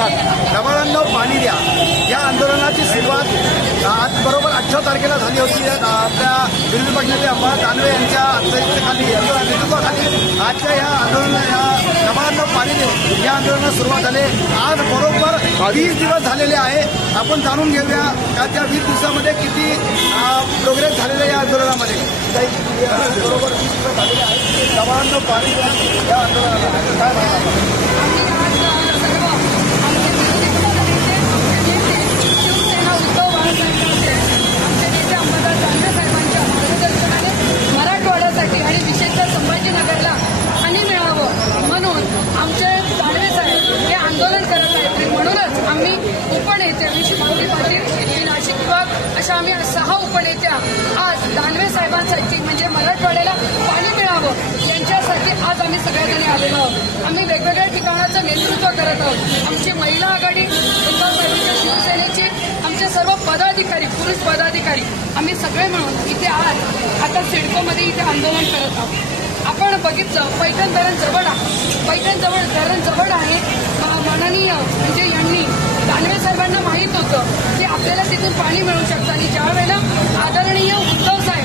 प्रतिसाद. नवाळांना पाणी द्या या आंदोलनाची सुरुवात आज बरोबर 18 तारखेला झाली होती. आपल्या विरोधी पक्षनेते अंबादास दानवे यांच्या अध्यक्षतेखाली नेतृत्वाखाली आजच्या या नवाळांना पाणी दे या आंदोलनाला सुरुवात झाली. आज बरोबर 20 दिवस झालेले आहे. आपण जाणून घेऊया का त्या 20 दिवसामध्ये किती प्रोग्रेस झालेला या आंदोलनामध्ये. बरोबर 20 दिवस झालेले आहेत. नवाळांना पाणी द्या या आंदोलनाला काय म्हणतात? मराठवाड्यासाठी आणि विशेषतः संभाजीनगरला पाणी मिळावं म्हणून आमचे दानवे साहेब हे आंदोलन करत आहेत. म्हणूनच आम्ही उपनेते शिवाजी पाटील हे नाशिक विभाग अशा आम्ही 6 उपनेत्या आज दानवे साहेबांसाठी म्हणजे मराठवाड्याला पाणी मिळावं यांच्यासाठी आज आम्ही सगळ्याजणी आलेलो आहोत. आम्ही वेगवेगळ्या ठिकाणाचं नेतृत्व करत आहोत. आमची महिला आघाडी शिवसेनेची आमचे सर्व पदाधिकारी पुरुष पदाधिकारी आम्ही सगळे मिळून इथे आज आता सिडकोमध्ये इथे आंदोलन करत आहोत. आपण बघितलं पैठण धरण जवळ आहे. पैठण धरण जवळ आहे. माननीय म्हणजे यांनी दानवे साहेबांना माहीत होतं की आपल्याला तिथून पाणी मिळू शकतं आणि ज्या वेळेला आदरणीय उद्धव साहेब